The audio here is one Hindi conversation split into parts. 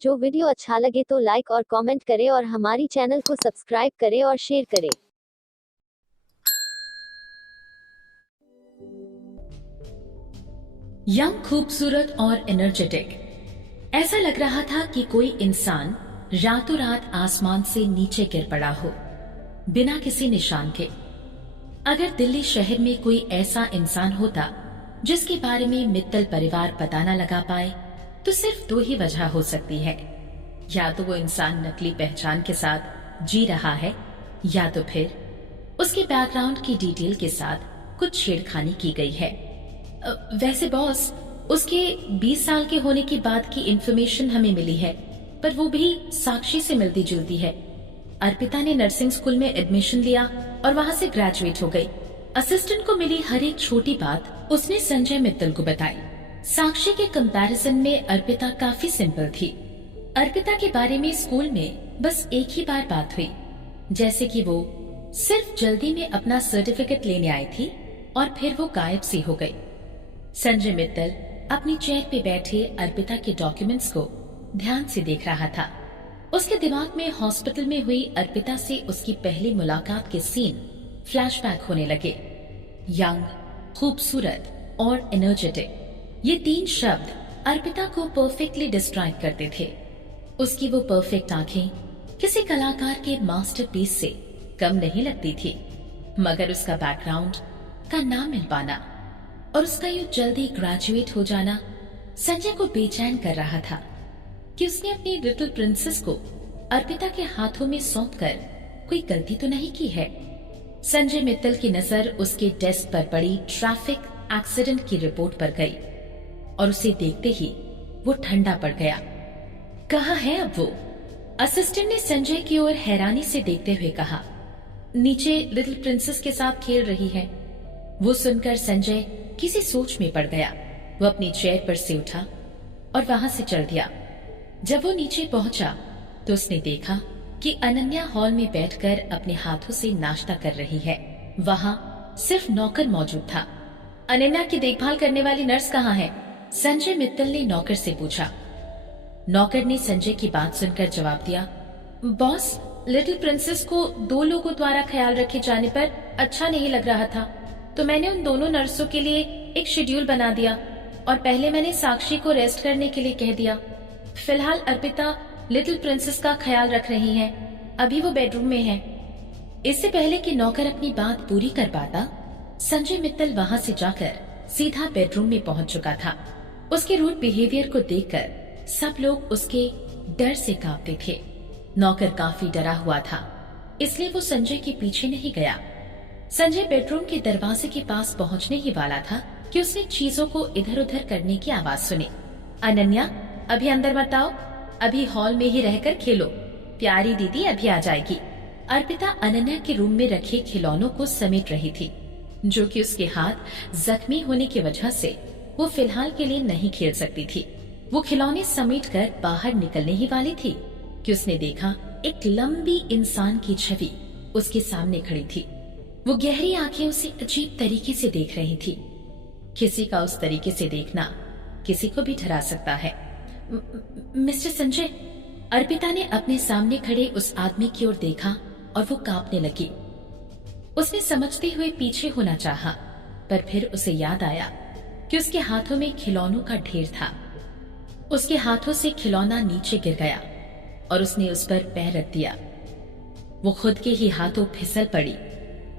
जो वीडियो अच्छा लगे तो लाइक और कमेंट करें और हमारी चैनल को सब्सक्राइब करें और शेयर करें। यंग, खूबसूरत और एनर्जेटिक। ऐसा लग रहा था कि कोई इंसान रातों रात आसमान से नीचे गिर पड़ा हो, बिना किसी निशान के। अगर दिल्ली शहर में कोई ऐसा इंसान होता जिसके बारे में मित्तल परिवार पता न लगा पाए, तो सिर्फ दो ही वजह हो सकती है। या तो वो इंसान नकली पहचान के साथ जी रहा है, या तो फिर उसके बैकग्राउंड की डिटेल के साथ कुछ छेड़खानी की गई है। वैसे बॉस, उसके 20 साल के होने की बात की इंफॉर्मेशन हमें मिली है, पर वो भी साक्षी से मिलती जुलती है। अर्पिता ने नर्सिंग स्कूल में एडमिशन लिया और वहाँ से ग्रेजुएट हो गई। असिस्टेंट को मिली हर एक छोटी बात उसने संजय मित्तल को बताई। साक्षी के कंपैरिजन में अर्पिता काफी सिंपल थी। अर्पिता के बारे में स्कूल में बस एक ही बार बात हुई, जैसे कि वो सिर्फ जल्दी में अपना सर्टिफिकेट लेने आई थी और फिर वो गायब सी हो गई। संजय मित्तल अपनी चेयर पे बैठे अर्पिता के डॉक्यूमेंट्स को ध्यान से देख रहा था। उसके दिमाग में हॉस्पिटल में हुई अर्पिता से उसकी पहली मुलाकात के सीन फ्लैशबैक होने लगे। यंग, खूबसूरत और एनर्जेटिक, ये तीन शब्द अर्पिता को परफेक्टली डिस्क्राइब करते थे। उसकी वो परफेक्ट आंखें किसी कलाकार के मास्टरपीस से कम नहीं लगती थी, मगर उसका बैकग्राउंड का ना मिल पाना और उसका यूं जल्दी ग्रेजुएट हो जाना संजय को बेचैन कर रहा था कि उसने अपनी लिटिल प्रिंसेस को अर्पिता के हाथों में सौंपकर कोई गलती तो नहीं की है। संजय मित्तल की नजर उसके डेस्क पर पड़ी ट्रैफिक एक्सीडेंट की रिपोर्ट पर गई और उसे देखते ही वो ठंडा पड़ गया। कहाँ है अब वो? असिस्टेंट ने संजय की ओर हैरानी से देखते हुए कहा। नीचे लिटिल प्रिंसेस के साथ खेल रही है। वो सुनकर संजय किसी सोच में पड़ गया। वो अपनी चेयर पर से उठा और वहां से चल दिया। जब वो नीचे पहुंचा तो उसने देखा कि अनन्या हॉल में बैठकर अपने हाथों से नाश्ता कर रही है। वहां सिर्फ नौकर मौजूद था। अनन्या की देखभाल करने वाली नर्स कहाँ है? संजय मित्तल ने नौकर से पूछा। नौकर ने संजय की बात सुनकर जवाब दिया, बॉस, लिटिल प्रिंसेस को 2 लोगों द्वारा ख्याल रखे जाने पर अच्छा नहीं लग रहा था, तो मैंने उन दोनों नर्सों के लिए एक शेड्यूल बना दिया और पहले मैंने साक्षी को रेस्ट करने के लिए कह दिया। फिलहाल अर्पिता लिटिल प्रिंसेस का ख्याल रख रही है। अभी वो बेडरूम में है। इससे पहले कि नौकर अपनी बात पूरी कर पाता, संजय मित्तल वहां से जाकर सीधा बेडरूम में पहुंच चुका था। उसके रूड बिहेवियर को देखकर सब लोग उसके डर से कांपते थे। नौकर काफी डरा हुआ था, इसलिए वो संजय के पीछे नहीं गया। संजय बेडरूम के दरवाजे के पास पहुंचने ही वाला था कि उसने चीजों को इधर उधर करने की आवाज सुनी। अनन्या, अभी अंदर मत आओ, अभी हॉल में ही रहकर खेलो, प्यारी दीदी अभी आ जाएगी। अर्पिता अनन्या के रूम में रखे खिलौनों को समेट रही थी, जो कि उसके हाथ जख्मी होने की वजह से वो फिलहाल के लिए नहीं खेल सकती थी। वो खिलौने समेटकर बाहर निकलने ही वाली थी कि उसने देखा एक लंबी इंसान की छवि उसके सामने खड़ी थी। वो गहरी आंखें उसे अजीब तरीके से देख रही थी। किसी का उस तरीके से देखना किसी को भी डरा सकता है। मिस्टर संजय, अर्पिता ने अपने सामने खड़े उस आदमी की ओर देखा और वो कांपने लगी। उसने समझते हुए पीछे होना चाहा, पर फिर उसे याद आया कि उसके हाथों में खिलौनों का ढेर था। उसके हाथों से खिलौना नीचे गिर गया और उसने उस पर पैर रख दिया। वो खुद के ही हाथों फिसल पड़ी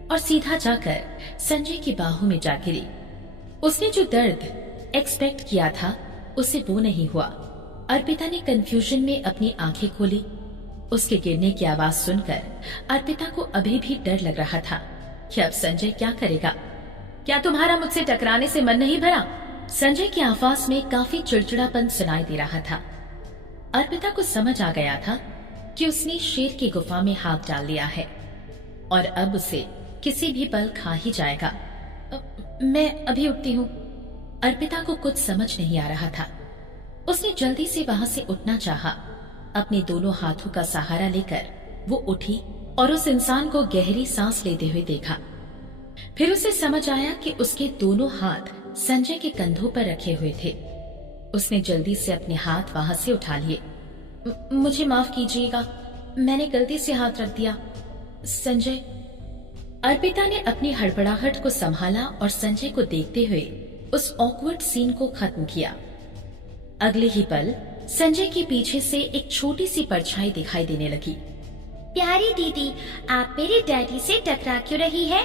और सीधा जाकर संजय की बाहों में जा गिरी। उसने जो दर्द एक्सपेक्ट किया था उसे वो नहीं हुआ। अर्पिता ने कंफ्यूजन में अपनी आंखें खोली। उसके गिरने की आवाज सुनकर अर्पिता को अभी भी डर लग रहा था कि अब संजय क्या करेगा। क्या तुम्हारा मुझसे टकराने से मन नहीं भरा? संजय की आवाज में काफी चिड़चिड़ापन सुनाई दे रहा था। अर्पिता को समझ आ गया था कि उसने शेर की गुफा में हाथ डाल लिया है और अब उसे किसी भी पल खा ही जाएगा। मैं अभी उठती हूँ। अर्पिता को कुछ समझ नहीं आ रहा था। उसने जल्दी से वहां से उठना चाहा। अपने दोनों हाथों का सहारा लेकर वो उठी और उस इंसान को गहरी सांस लेते हुए देखा। फिर उसे समझ आया कि उसके दोनों हाथ संजय के कंधों पर रखे हुए थे। उसने जल्दी से अपने हाथ वहां से उठा लिए मुझे माफ कीजिएगा, मैंने गलती से हाथ रख दिया। संजय। अर्पिता ने अपनी हड़बड़ाहट को संभाला और संजय को देखते हुए उस ऑकवर्ड सीन को खत्म किया। अगले ही पल संजय के पीछे से एक छोटी सी परछाई दिखाई देने लगी। प्यारी दीदी, आप मेरे डैडी से टकरा क्यों रही है?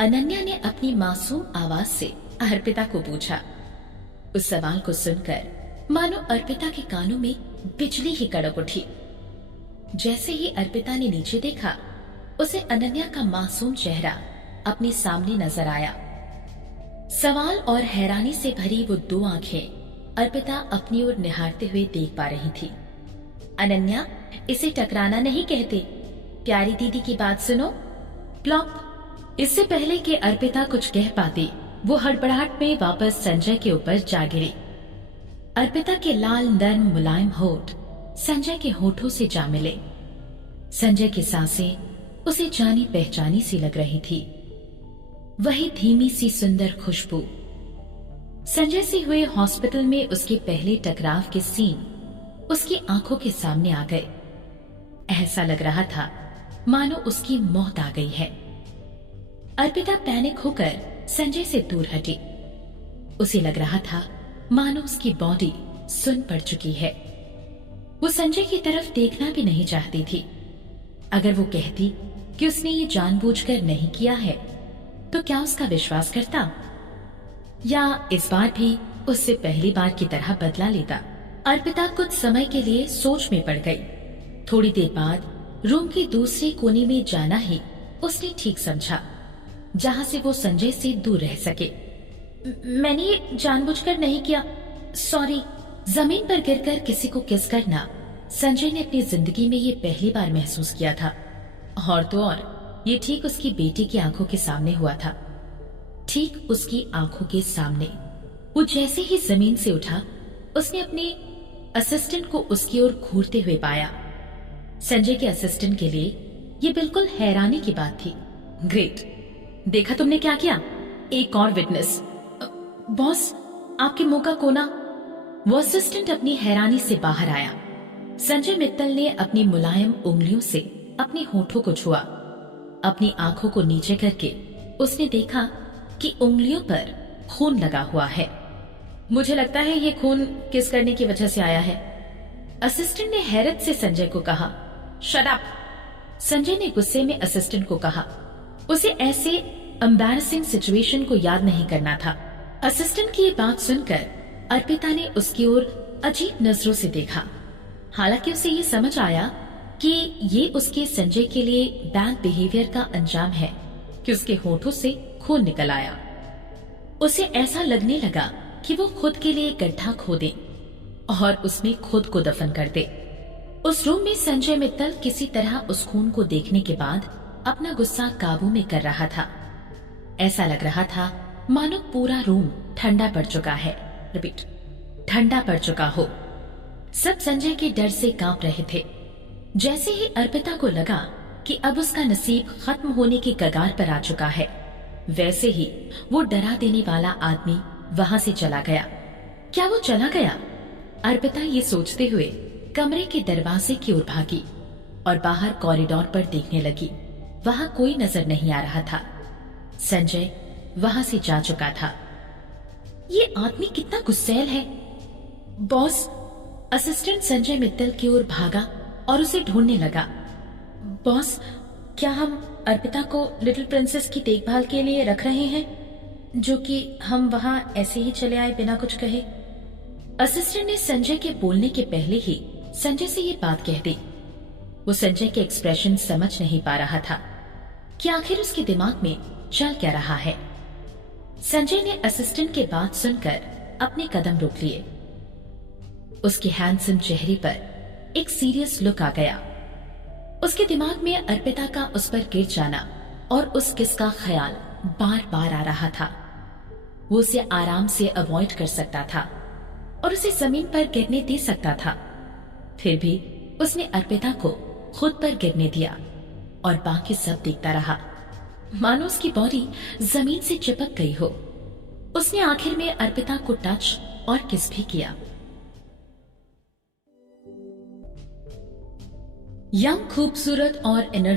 अनन्या ने अपनी मासूम आवाज से अर्पिता को पूछा। उस सवाल को सुनकर मानो अर्पिता के कानों में बिजली ही कड़क उठी। जैसे ही अर्पिता ने नीचे देखा, उसे अनन्या का मासूम चेहरा अपने सामने नजर आया। सवाल और हैरानी से भरी वो दो आंखें अर्पिता अपनी ओर निहारते हुए देख पा रही थी। अनन्या, इसे टकराना नहीं कहते, प्यारी दीदी की बात सुनो। प्लॉप। इससे पहले कि अर्पिता कुछ कह पाती, वो हड़बड़ाहट में वापस संजय के ऊपर जा गिरी। अर्पिता के लाल नर्म मुलायम होठ संजय के होठों से जा मिले। संजय की सांसें उसे जानी पहचानी सी लग रही थी, वही धीमी सी सुंदर खुशबू। संजय से हुए हॉस्पिटल में उसके पहले टकराव के सीन उसकी आंखों के सामने आ गए। ऐसा लग रहा था मानो उसकी मौत आ गई है। अर्पिता पैनिक होकर संजय से दूर हटी। उसे लग रहा था मानो उसकी बॉडी सुन पड़ चुकी है। वो संजय की तरफ देखना भी नहीं चाहती थी। अगर वो कहती कि उसने ये जानबूझकर नहीं किया है, तो क्या उसका विश्वास करता, या इस बार भी उससे पहली बार की तरह बदला लेता? अर्पिता कुछ समय के लिए सोच में पड़ गई। थोड़ी देर बाद रूम के दूसरे कोने में जाना ही उसने ठीक समझा, जहां से वो संजय से दूर रह सके। मैंने ये जानबूझकर नहीं किया, सॉरी। जमीन पर गिरकर किसी को किस करना संजय ने अपनी जिंदगी में ये पहली बार महसूस किया था। और तो और ये ठीक उसकी बेटी की आंखों के सामने हुआ था। ठीक उसकी आंखों के सामने। वो जैसे ही जमीन से उठा, उसने अपने असिस्टेंट को उसकी ओर घूरते हुए पाया। संजय के असिस्टेंट के लिए ये बिल्कुल हैरानी की बात थी। ग्रेट, देखा तुमने क्या किया? एक और विटनेस। बॉस, आपके मुंह का कोना। वो असिस्टेंट अपनी हैरानी से बाहर आया। संजय मित्तल ने अपनी मुलायम उंगलियों से अपने होठों को छुआ। अपनी आंखों को नीचे करके उसने देखा कि उंगलियों पर खून लगा हुआ है। मुझे लगता है ये खून किस करने की वजह से आया है। असिस्टेंट ने हैरत से संजय को कहा। Shut up! संजय ने गुस्से में असिस्टेंट को कहा। उसे ऐसे एम्बैरसिंग सिचुएशन को याद नहीं करना था। असिस्टेंट की ये बात सुनकर अर्पिता ने उसकी ओर अजीब नजरों से देखा। हालांकि उसे ये समझ आया कि ये उसके संजय के लिए बैड बिहेवियर का अंजाम है कि उसके होठों से खून निकल आया। उसे ऐसा लगने लगा कि वो खुद के लिए गड्ढा खोदे और उसमें खुद को दफन कर दे। उस रूम में संजय मित्तल किसी तरह उस खून को देखने के बाद अपना गुस्सा काबू में कर रहा था। ऐसा लग रहा था मानो पूरा रूम ठंडा पड़ चुका है। रिपीट, ठंडा पड़ चुका हो। सब संजय के डर से कांप रहे थे। जैसे ही अर्पिता को लगा कि अब उसका नसीब खत्म होने की कगार पर आ चुका है, वैसे ही वो डरा देने वाला आदमी वहां से चला गया। क्या वो चला गया? अर्पिता ये सोचते हुए कमरे के दरवाजे की ओर भागी और बाहर कॉरिडोर पर देखने लगी। वहां कोई नजर नहीं आ रहा था। संजय वहां से जा चुका था। ये आदमी कितना गुस्सैल है। बॉस, असिस्टेंट संजय मित्तल की ओर भागा और उसे ढूंढने लगा। बॉस, क्या हम अर्पिता को लिटिल प्रिंसेस की देखभाल के लिए रख रहे हैं, जो कि हम वहां ऐसे ही चले आए बिना कुछ कहे? असिस्टेंट ने संजय के बोलने के पहले ही संजय से ये बात कह दी। वो संजय के एक्सप्रेशन समझ नहीं पा रहा था कि आखिर उसके दिमाग में चल क्या रहा है। संजय ने असिस्टेंट के बात सुनकर अपने कदम रोक लिए। उसके हैंडसम चेहरे पर एक सीरियस लुक आ गया। उसके दिमाग में अर्पिता का उस पर गिर जाना और उस किस का ख्याल बार बार आ रहा था। वो उसे आराम से अवॉइड कर सकता था और उसे जमीन पर गिरने दे सकता था। फिर भी उसने अर्पिता को खुद पर गिरने दिया और बाकी सब देखता रहा, मानो उसकी बॉडी जमीन से चिपक गई हो। उसने आखिर में अर्पिता को टच और किस भी किया। यंग खूबसूरत और एनर्जेटिक